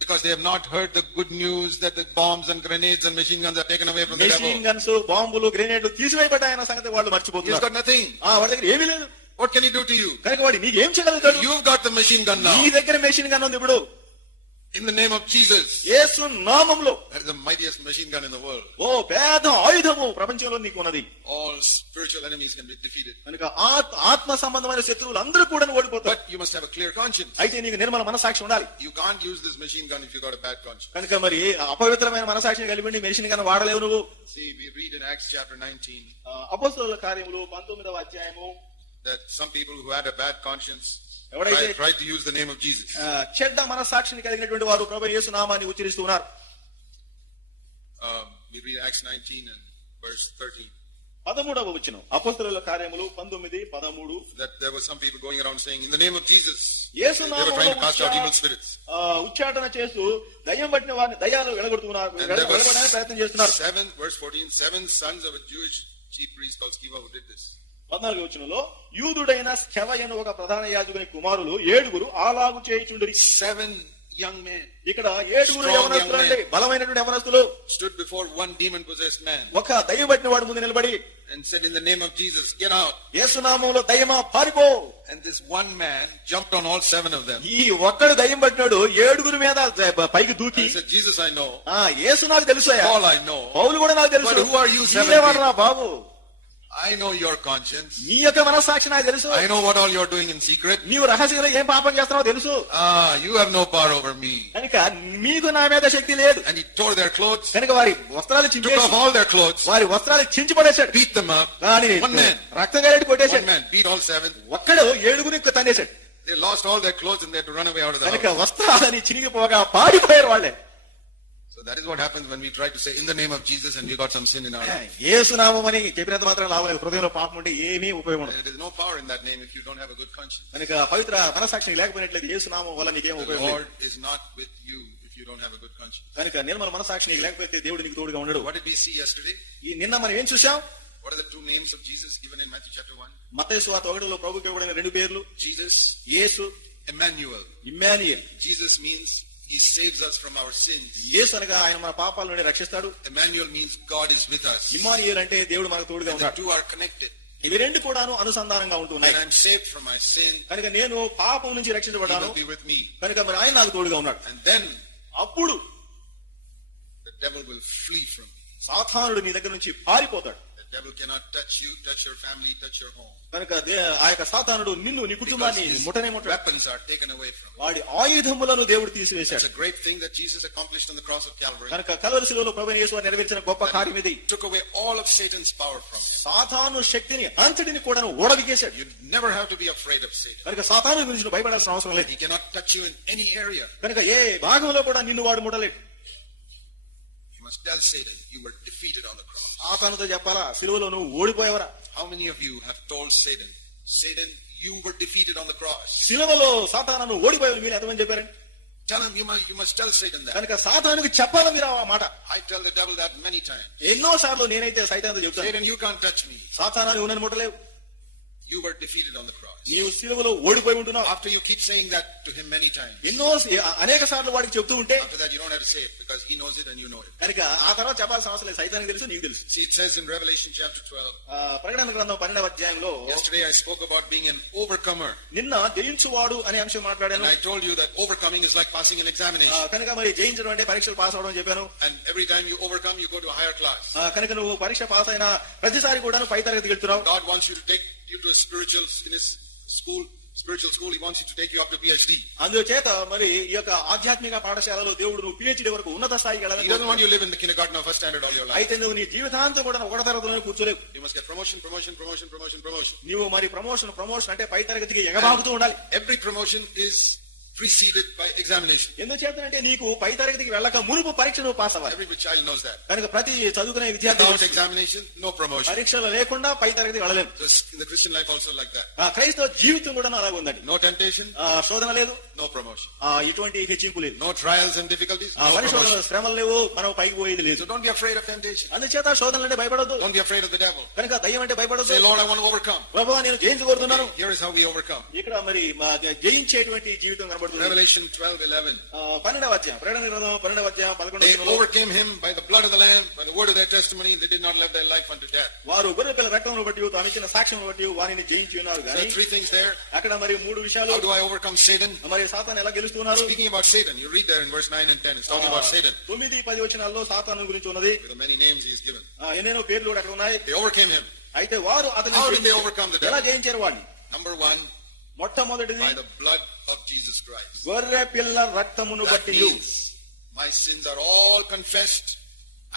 Speaker 2: Because they have not heard the good news that the bombs and grenades and machine guns are taken away from the
Speaker 1: machine
Speaker 2: devil.
Speaker 1: Guns బాంబులు గ్రెనేడ్లు తీసివేయబడ్డాయన్న సంగతి వాళ్ళు
Speaker 2: He's
Speaker 1: మర్చిపోతున్నారు
Speaker 2: got nothing.
Speaker 1: ఆ, వాడి దగ్గర ఏమీ లేదు
Speaker 2: What can he do to you?
Speaker 1: కనుక వాడు నీకేం చేయగలుగుతాడు
Speaker 2: You've got the machine gun
Speaker 1: నీ
Speaker 2: now.
Speaker 1: దగ్గర మెషిన్ గన్ ఉంది ఇప్పుడు
Speaker 2: In the name of Jesus.
Speaker 1: యేసు నామంలో
Speaker 2: That is the mightiest machine gun in the world.
Speaker 1: ఓ పేద ఆయుధము ప్రపంచంలో నీకు ఉన్నది
Speaker 2: All spiritual enemies can be defeated.
Speaker 1: కనుక ఆత్- ఆత్మ సంబంధమైన శత్రువులు అందరూ కూడా ఓడిపోతారు
Speaker 2: But you must have a clear conscience.
Speaker 1: అయితే నీకు నిర్మల మనసాక్షి ఉండాలి
Speaker 2: You can't use this machine gun if you got a bad conscience.
Speaker 1: కనుక మరి అపవిత్రమైన మనసాక్షిని ఉండి మెషిన్ గన్ వాడలేవు నువ్వు
Speaker 2: See, we read in Acts chapter 19
Speaker 1: అపోస్తుల కార్యములు పంతొమ్మిదవ అధ్యాయము
Speaker 2: that some people who had a bad conscience
Speaker 1: చెడ్డ మనసాక్షిని కలిగినటువంటి వారు ప్రభు యేసు నామాన్ని
Speaker 2: ఉచ్చరిస్తున్నారు
Speaker 1: పదమూడవ వచ్చిన అపస్తుల కార్యములు పంతొమ్మిది పదమూడు.
Speaker 2: Going around saying in the name of
Speaker 1: ఉచ్చాటన చేస్తూ దయ్యం పట్టిన వారిని దయ్యాలు వెలగొడుతున్నారు ప్రయత్నం చేస్తున్నారు. పద్నాలుగు వచనంలో యూదుడైన స్కెవయను ఒక ప్రధాన యాజకుని కుమారులు ఏడుగురు అలాగు చేయుచుండిరి
Speaker 2: Seven young men
Speaker 1: ఇక్కడ ఏడుగురు యవనస్తులు అంటే. బలమైనటువంటి యవనస్తులు
Speaker 2: stood before one demon possessed man
Speaker 1: ఒక దయ్యం పట్టిన వాడు ముందు నిలబడి
Speaker 2: and said, In the name of Jesus, get out.
Speaker 1: యేసునామంలో దయ్యమా పారిపో
Speaker 2: And this one man jumped on all seven of them.
Speaker 1: ఈ ఒక్కడు దయ్యం పట్టినాడు ఏడుగురు మీద పైకి దూకి
Speaker 2: Jesus, I know.
Speaker 1: ఆ యేసు నాకు తెలుసు
Speaker 2: Paul, I know.
Speaker 1: పౌలు కూడా నాకు తెలుసు
Speaker 2: But who are you, seven
Speaker 1: నీవేవాడు రా బాబు
Speaker 2: I know your conscience.
Speaker 1: నీ యొక్క మనస్సాక్షి నాకు తెలుసు
Speaker 2: I know what all you're doing in secret.
Speaker 1: నీవు రహస్యంగా ఏం పాపం చేస్తున్నావో తెలుసు
Speaker 2: Ah, you have no power over me.
Speaker 1: కనుక మీకు నా మీద శక్తి లేదు
Speaker 2: And he tore their clothes,
Speaker 1: కనుక వారి వస్త్రాలు చింపేసి
Speaker 2: off all their clothes,
Speaker 1: వారి వస్త్రాలు చించి పడేశాడు
Speaker 2: beat them up.
Speaker 1: కానీ
Speaker 2: One man,
Speaker 1: రక్తగారెడ్డి
Speaker 2: one
Speaker 1: కొట్టేశాడు
Speaker 2: man beat all seven.
Speaker 1: ఒక్కడు ఏడుగురు తన్నేశాడు
Speaker 2: They lost all their clothes and they had to run away out of the
Speaker 1: కనుక. వస్త్రాలని చినిగిపోగా పారిపోయారు వాళ్ళే
Speaker 2: So that is what happens when we try to say in the name of Jesus and we got some sin in our life.
Speaker 1: ఏసునామం అని చెప్పినంత మాత్రం లాభం లేదు హృదయంలో పాపం ఉంటే ఏమీ ఉపయోగం ఉండదు
Speaker 2: There is no power in that name if you don't have a good conscience.
Speaker 1: కనుక పవిత్ర మనసాక్షి లేకపోయినట్లయితే ఏసునామం వల్ల నీకేం ఉపయోగం లేదు
Speaker 2: Lord is not with you if you don't have a good conscience.
Speaker 1: కనుక నిర్మల మనసాక్షి నీకు లేకపోతే దేవుడు నీకు తోడుగా ఉండడు
Speaker 2: What did we see yesterday?
Speaker 1: ఈ నిన్న మనం ఏం చూసాం
Speaker 2: What are the two names of Jesus given in Matthew chapter 1?
Speaker 1: మతేసు వార్త ఒకటిలో ప్రభుకి ఇవ్వబడిన రెండు పేర్లు
Speaker 2: Jesus,
Speaker 1: యేసు
Speaker 2: Emmanuel.
Speaker 1: Emmanuel
Speaker 2: Jesus means he saves us from our sins.
Speaker 1: యేసు అనగా ఆయన మన పాపాల నుండి రక్షిస్తాడు
Speaker 2: Emmanuel means God is with us.
Speaker 1: Emmanuel అంటే దేవుడు మనకు తోడుగా ఉన్నాడు
Speaker 2: two are connected.
Speaker 1: ఇవి రెండు కూడాను అనుసంధానంగా ఉంటున్నాయి
Speaker 2: I'm saved from my sin,
Speaker 1: కనుక నేను పాపం నుంచి రక్షించబడ్డాను
Speaker 2: will be with me.
Speaker 1: కనుక మరి ఆయన నాకు తోడుగా ఉన్నాడు
Speaker 2: And then
Speaker 1: అప్పుడు
Speaker 2: the devil will flee from me.
Speaker 1: సాతానుడు నీ దగ్గర నుంచి పారిపోతాడు
Speaker 2: devil cannot touch you, touch your family, touch your home.
Speaker 1: కనుక ఆ యొక్క సాతానుడు నిన్ను నీ కుటుంబాన్ని ముట్టనే ముట్ట
Speaker 2: weapons are taken away from you.
Speaker 1: వాడి ఆయుధములను దేవుడు
Speaker 2: It's
Speaker 1: తీసివేశాడు
Speaker 2: a great thing that Jesus accomplished on the cross of Calvary.
Speaker 1: కనుక కలవరిశిలో ప్రభు యేసు వారు నెరవేర్చిన గొప్ప కార్యం ఇది
Speaker 2: Took away all of Satan's power from him.
Speaker 1: సాతాను శక్తిని అంతటిని కూడా ఓడవికేశాడు
Speaker 2: You never have to be afraid of Satan.
Speaker 1: కనుక సాతాను గురించి భయపడాల్సిన అవసరం లేదు
Speaker 2: He cannot touch you in any area.
Speaker 1: కనుక ఏ భాగంలో కూడా నిన్ను వాడు ముట్టలేడు
Speaker 2: Must tell Satan you were defeated on the cross.
Speaker 1: సాతానుతో చెప్పాలా సిలువలో నువ్వు ఓడిపోయావరా
Speaker 2: How many of you have told Satan, Satan, you were defeated on the cross?
Speaker 1: సిలువలో సాతాను ఓడిపోయావు మీరు ఎంతమంది చెప్పారండి
Speaker 2: Tell him you must, you must tell Satan that.
Speaker 1: కనుక సాతానుకి చెప్పాలా మీరు ఆ మాట
Speaker 2: I tell the devil that many times.
Speaker 1: ఎన్నో సార్లు నేనైతే సైతాంతో చెప్తాను
Speaker 2: Satan, you can't touch me.
Speaker 1: సాతాను నువ్వు నన్ను ముట్టలేవు
Speaker 2: You were defeated on the cross.
Speaker 1: నీవు సిలువలో ఓడిపోయి ఉంటున్నావు
Speaker 2: After you keep saying that to him many times,
Speaker 1: ఎన్నో అనేక సార్లు వాడికి చెప్తూ ఉంటే
Speaker 2: after that you don't have to say it because he knows it and you know it.
Speaker 1: కనుక ఆ తర్వాత చెప్పాల్సిన అవసరం లేదు సైతానికి తెలుసు నీకు తెలుసు
Speaker 2: See, it says in Revelation chapter 12,
Speaker 1: ఆ, ప్రకటన గ్రంథం పన్నెండవ అధ్యాయంలో
Speaker 2: yesterday I spoke about being an overcomer.
Speaker 1: నిన్న జయించువాడు అనే అంశం
Speaker 2: And
Speaker 1: మాట్లాడాను
Speaker 2: I told you that overcoming is like passing an
Speaker 1: ఆ,
Speaker 2: examination.
Speaker 1: కనుక మరి జయించడం అంటే పరీక్షలు పాస్ అవడం అని చెప్పాను
Speaker 2: And every time you overcome, you go to a higher class.
Speaker 1: ఆ, కనుక నువ్వు పరీక్ష పాస్ అయిన ప్రతిసారి కూడా పై తరగతికి వెళ్తున్నావు
Speaker 2: God wants you to take you to spiritual in his school, spiritual school. He wants you to take you up to PhD.
Speaker 1: అందుచేత మరి ఈ యొక్క ఆధ్యాత్మిక పాఠశాలలో దేవుడు నువ్వు పిహెచ్డి వరకు ఉన్నత స్థాయికి
Speaker 2: He doesn't want you live in the kindergarten or first standard all your life.
Speaker 1: అయితే నువ్వు నీ జీవితాంతం కూడా ఒకట తరగతిలోనే కూర్చోలేవు
Speaker 2: You must get promotion, promotion, promotion, promotion, promotion.
Speaker 1: నువ్వు మరి ప్రమోషన్ ప్రమోషన్ అంటే పై తరగతికి ఎగబాగుతూ ఉండాలి
Speaker 2: Every promotion is preceded by examination.
Speaker 1: ఎందుచేతనంటే నీకు పై తరగతికి వెళ్ళక మునుపు పరీక్ష నువ్వు పాస్ అవ్వాలి
Speaker 2: Every child knows that.
Speaker 1: కనుక ప్రతి చదువుకునే విద్యార్థి
Speaker 2: Without examination, no promotion.
Speaker 1: పరీక్షలు లేకుండా పై తరగతికి వెళ్ళలేము
Speaker 2: So in the Christian life also like that.
Speaker 1: ఆ క్రైస్తవ జీవితం కూడా అలాగే ఉందండి
Speaker 2: No temptation,
Speaker 1: ఆ శోధన లేదు
Speaker 2: no promotion.
Speaker 1: ఆ ఇటువంటి హెచ్చింపు లేదు
Speaker 2: No trials and difficulties,
Speaker 1: ఆ పరిశోధన. శ్రమలు లేవు మనం పైకి పోయేది లేదు
Speaker 2: So don't be afraid of temptation.
Speaker 1: అందుచేత శోధనలు అంటే భయపడద్దు
Speaker 2: Don't be afraid of the devil.
Speaker 1: కనుక దయ్యం అంటే భయపడద్దు
Speaker 2: Say, Lord, I want to overcome.
Speaker 1: ప్రభావ నేను జయించగోరుతున్నాను
Speaker 2: Here is how we overcome.
Speaker 1: ఇక్కడ మరి జయించేటువంటి జీవితం కనబడుతుంది
Speaker 2: Revelation 12, 11.
Speaker 1: ఆ, పన్నెండవ అధ్యాయం ప్రకటన గ్రంథం పన్నెండవ అధ్యాయం
Speaker 2: They
Speaker 1: పదకొండవ
Speaker 2: overcame him by the blood of the Lamb, by the word of their testimony. They did not live their life unto death.
Speaker 1: వారు గొర్రె పిల్ల రక్తమును బట్టి తాను ఇచ్చిన సాక్ష్యం బట్టి వారిని జయించి ఉన్నారు
Speaker 2: There
Speaker 1: కానీ
Speaker 2: are three things there.
Speaker 1: అక్కడ మరి మూడు విషయాలు
Speaker 2: How do I overcome Satan?
Speaker 1: మరి సాతాను ఎలా గెలుస్తున్నారు
Speaker 2: Speaking about Satan, you read there in verse 9 and 10. It's talking about Satan
Speaker 1: తొమ్మిది పది వచనాల్లో సాతాను గురించి ఉన్నది
Speaker 2: with the many names he's given.
Speaker 1: ఆ, ఎన్నెన్నో పేర్లు కూడా అక్కడ ఉన్నాయి
Speaker 2: They overcame him.
Speaker 1: అయితే వారు అతని
Speaker 2: How did they overcome the
Speaker 1: ఎలా
Speaker 2: devil?
Speaker 1: జయించారు వాడిని
Speaker 2: Number one,
Speaker 1: మొట్టమొదటిది
Speaker 2: బ్లడ్ జీసస్ క్రైస్ట్
Speaker 1: గొర్రె పిల్ల రక్తమును బట్టి
Speaker 2: my sins are all confessed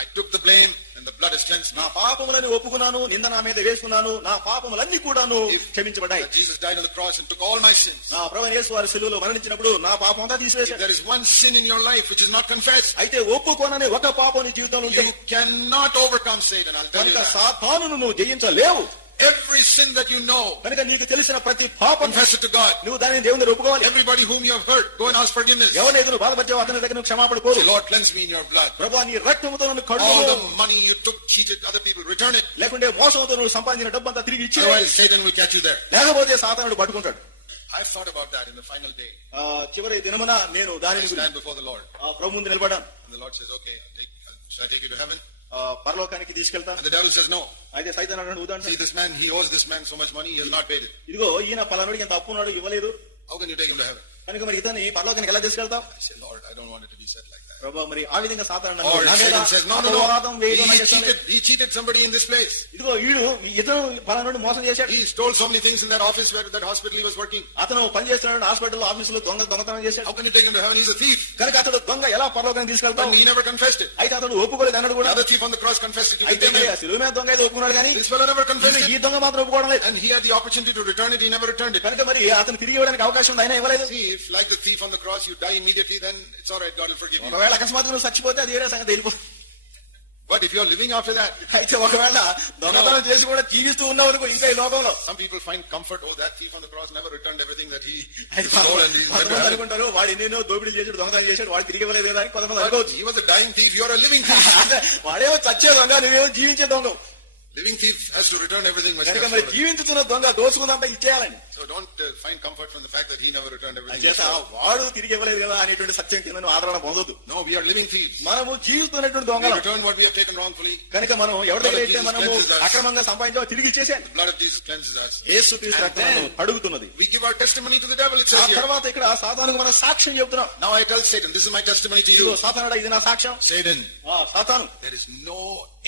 Speaker 2: I took the blame and the blood is cleanse
Speaker 1: నా పాపములని ఒప్పుకున్నాను నింద నా మీద వేసుకున్నాను నా పాపములన్నీ కూడాను క్షమించబడ్డాయి.
Speaker 2: Jesus died on the cross and took all my sins
Speaker 1: నా ప్రభువు యేసు వారి సిలువలో మరణించినప్పుడు నా పాపం అంతా తీసివేశాడు.
Speaker 2: There is one sin in your life which is not confessed
Speaker 1: అయితే ఒప్పుకోనని ఒక పాపం నీ జీవితంలో ఉంటే
Speaker 2: you can not overcome Satan all tell you
Speaker 1: సాతానును నువ్వు జయించలేవు.
Speaker 2: Every sin that you know,
Speaker 1: కనుక నీకు తెలిసిన ప్రతి పాపం
Speaker 2: confess it to God.
Speaker 1: నువ్వు దానిని దేవుని ఒప్పుకోవాలి
Speaker 2: Everybody whom you have hurt, go and ask forgiveness.
Speaker 1: ఎవరైతే నువ్వు బాధపడ్డావు అతని దగ్గర నువ్వు క్షమాపణ కోరు
Speaker 2: Lord, cleanse me in your blood.
Speaker 1: ప్రభా నీ రక్తముతో నన్ను
Speaker 2: All
Speaker 1: కడుగు
Speaker 2: the money you took, cheated other people, return it.
Speaker 1: లేకుంటే మోసంతో నువ్వు సంపాదించిన డబ్బు అంతా తిరిగి ఇచ్చి
Speaker 2: Otherwise, Satan will catch you there.
Speaker 1: లేకపోతే సాతానుడు పట్టుకుంటాడు
Speaker 2: I've thought about that in the final day.
Speaker 1: ఆ, చివరి దినమున నేను
Speaker 2: I
Speaker 1: దానిని
Speaker 2: stand before the Lord.
Speaker 1: ప్రభు ముందు నిలబడ్డాను
Speaker 2: And the Lord says, okay, I'll take, shall I take you to heaven?
Speaker 1: పరలోకానికి తీసుకెళ్తాను ఇదిగో ఈయన పలానాడు ఇంత అప్పు ఇవ్వలేదు.
Speaker 2: How can you take him to heaven?
Speaker 1: కనుక మరి ఇతను ఈ పర్లోకానికి ఎలా
Speaker 2: తీసుకెళ్తాం
Speaker 1: ప్రభావ మరి ఆ విధంగా సాతాను
Speaker 2: అన్నాడు
Speaker 1: ఇదిగో మోసం చేశాడు.
Speaker 2: He stole things office where that working
Speaker 1: అతను పని చేస్తున్నాడు హాస్పిటల్ ఆఫీస్లో దొంగ దొంగతనం చేశాడు. కనుక అతను దొంగ ఎలా పర్లోకానికి
Speaker 2: తీసుకెళ్తాడు హి నెవర్ కన్ఫెస్డ్
Speaker 1: అయితే అతను ఒప్పుకోలేదు అన్నాడు కూడా. అదర్ క్రాస్ కన్ఫెస్ దొంగ ఏదో ఒప్పుకున్నాడు కానీ
Speaker 2: దిస్ ఫెలో
Speaker 1: ఈ దొంగ మాత్రం ఒప్పుకోవడం లేదు.
Speaker 2: ఆపర్చునిటీ టు రిటర్న్ ఇట్
Speaker 1: కనుక మరి అతను తిరిగి అవకాశం ఉంది? ఆయన ఇవ్వలేదు.
Speaker 2: If like the thief on the cross, you die immediately, then it's all right. God will forgive you.
Speaker 1: ఒకవేళ అకస్మాత్తుగా నువ్వు చచ్చిపోతే అది వేరే సంగతి వెళ్ళిపో
Speaker 2: But if you're living after that,
Speaker 1: అయితే ఒకవేళ దొంగతనం చేసి కూడా జీవిస్తూ ఉన్నావు అనుకో ఇంకా ఈ లోకంలో
Speaker 2: some people find comfort. Oh, that thief on the cross never returned everything that he
Speaker 1: అయితే
Speaker 2: stole and he went to
Speaker 1: కొంతమంది
Speaker 2: heaven.
Speaker 1: అనుకుంటారు వాడు ఎన్నెన్నో దోపిడీ చేసాడు దొంగతనం చేశాడు వాడు తిరిగి ఇవ్వలేదు కదా అని కొంతమంది అనుకోవచ్చు
Speaker 2: He was a dying thief. You're a living thief.
Speaker 1: అంటే వాడేమో చచ్చే దొంగ నువ్వేమో జీవించే దొంగ
Speaker 2: living thief has to return everything which he
Speaker 1: కనుక
Speaker 2: has
Speaker 1: మరి. జీవించుతున్న దొంగ
Speaker 2: So don't uh, find comfort from the fact that he never returned everything. he
Speaker 1: చేత. వాడు తిరిగి ఇవ్వలేదు కదా అనేటువంటి సత్యం కింద నువ్వు ఆదరణ పొందొద్దు
Speaker 2: No, we are living thieves.
Speaker 1: మనము జీవిస్తున్నటువంటి
Speaker 2: We
Speaker 1: దొంగలు
Speaker 2: return what we have taken wrongfully.
Speaker 1: కనుక మనం ఎవరి దగ్గర అయితే మనము అక్రమంగా సంపాదించామో తిరిగి
Speaker 2: The blood of Jesus cleanses us.
Speaker 1: యేసు క్రీస్తు రక్తమును అడుగుతున్నది
Speaker 2: We give our testimony to the devil, it
Speaker 1: ఆ
Speaker 2: says here.
Speaker 1: తర్వాత ఇక్కడ సాతానుకు మనం సాక్ష్యం
Speaker 2: Now I tell Satan, this is my testimony to
Speaker 1: ఇదిగో
Speaker 2: you.
Speaker 1: సాతానుడా ఇది నా సాక్ష్యం
Speaker 2: Satan,
Speaker 1: ఆ సాతాను
Speaker 2: there is no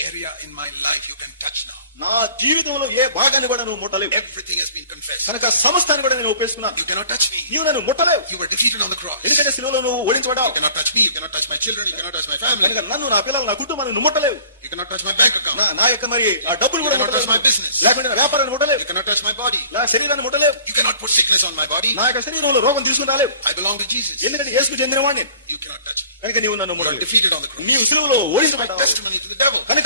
Speaker 2: area in my life you can touch now.
Speaker 1: నా జీవితంలో ఏ భాగాన్ని కూడా నువ్వు ముట్టలేవు
Speaker 2: Everything has been confessed.
Speaker 1: కనుక సమస్తాన్ని కూడా నేను ఒప్పేసుకున్నాను
Speaker 2: You cannot touch me.
Speaker 1: నీవు నన్ను ముట్టలేవు
Speaker 2: You were defeated on the cross. You
Speaker 1: ఎందుకంటే శిలువలో నువ్వు ఓడించబడ్డావు
Speaker 2: cannot touch me. You cannot touch my children. You cannot touch my family.
Speaker 1: కనుక నన్ను నా పిల్లలు నా కుటుంబాన్ని నువ్వు ముట్టలేవు
Speaker 2: You cannot touch my bank account.
Speaker 1: నా యొక్క మరి ఆ డబ్బులు కూడా
Speaker 2: You cannot touch my
Speaker 1: ముట్టలేవు
Speaker 2: business.
Speaker 1: లేకుంటే నా వ్యాపారాన్ని ముట్టలేవు
Speaker 2: You cannot touch my body.
Speaker 1: నా శరీరాన్ని ముట్టలేవు
Speaker 2: You cannot put sickness on my body.
Speaker 1: నా యొక్క శరీరంలో రోగం తీసుకుని రాలేవు
Speaker 2: I belong to Jesus.
Speaker 1: ఎందుకంటే యేసుకు చెందిన వాడిని
Speaker 2: You cannot touch me.
Speaker 1: కనుక నీవు నన్ను
Speaker 2: You
Speaker 1: ముట్టలేవు
Speaker 2: defeated on the cross.
Speaker 1: నీవు శిలువలో
Speaker 2: My
Speaker 1: ఓడించబడ్డావు
Speaker 2: testimony to the devil.
Speaker 1: కనుక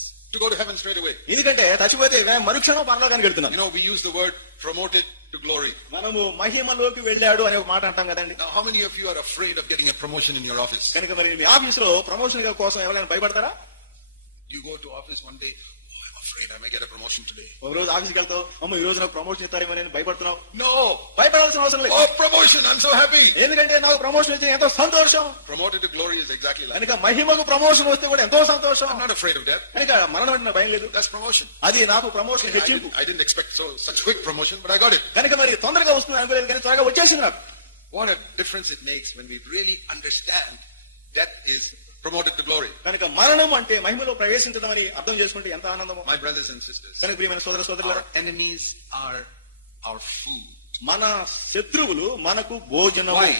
Speaker 2: to go to heaven straight away.
Speaker 1: ఎందుకంటే చచ్చిపోతే మరుక్షణం పరలోకానికి వెళ్తున్నాను
Speaker 2: You know, we use the word promoted to glory.
Speaker 1: మనము మహిమలోకి వెళ్ళాడు అనే మాట అంటాం కదండి
Speaker 2: Now, how many of you are afraid of getting a promotion in your office?
Speaker 1: కనుక మరి మీ ఆఫీస్లో ప్రమోషన్ కోసం ఎవరైనా భయపడతారా
Speaker 2: You go to office one day, oh, afraid I may get a promotion today.
Speaker 1: ఒక రోజు ఆఫీస్కి వెళ్తావు అమ్మ ఈ రోజు నాకు ప్రమోషన్ ఇస్తారేమో నేను భయపడుతున్నావు
Speaker 2: No!
Speaker 1: భయపడాల్సిన అవసరం లేదు
Speaker 2: Oh, promotion! I'm so happy!
Speaker 1: ఎందుకంటే నాకు ప్రమోషన్ వచ్చిన ఎంతో సంతోషం
Speaker 2: Promoted to glory is exactly like that.
Speaker 1: కనుక మహిమకు ప్రమోషన్ వస్తే కూడా ఎంతో సంతోషం
Speaker 2: I'm not afraid of death.
Speaker 1: కనుక మరణం అంటే నాకు భయం లేదు
Speaker 2: That's promotion.
Speaker 1: అది నాకు ప్రమోషన్
Speaker 2: I
Speaker 1: హెచ్చింపు
Speaker 2: didn't, I didn't expect so such quick promotion, but I got it.
Speaker 1: కనుక మరి తొందరగా వస్తుంది అనుకోలేదు కానీ త్వరగా వచ్చేసింది నాకు
Speaker 2: What a difference it makes when we really understand death is promoted to glory.
Speaker 1: కనుక మరణం అంటే మహిమలో ప్రవేశించడం అని అర్థం చేసుకుంటే ఎంత ఆనందమో
Speaker 2: My brothers and sisters,
Speaker 1: కనుక ప్రియమైన సోదర
Speaker 2: our enemies are our food.
Speaker 1: మన శత్రువులు మనకు భోజనం
Speaker 2: Why?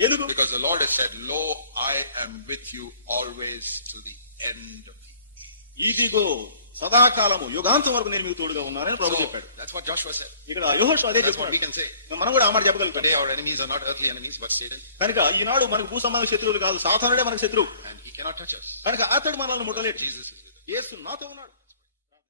Speaker 1: ఎందుకు
Speaker 2: Because the Lord has said, Lo, I am with you always to the end of the
Speaker 1: ఇదిగో సదాకాలము యుగాంతం వరకు నేను మీకు తోడుగా ఉన్నానని ప్రభు చెప్పాడు. ఇక్కడ యోహోషు అదే చెప్పాడు. మనం కూడా ఆ మాట చెప్పగలుగుతాం. కనుక ఈనాడు మనకు భూ సంబంధ శత్రువులు కాదు సాధారణుడే మనకు శత్రువు
Speaker 2: touch us.
Speaker 1: కనుక అతడు మనల్ని ముట్టలేడు. యేసు నాతో ఉన్నాడు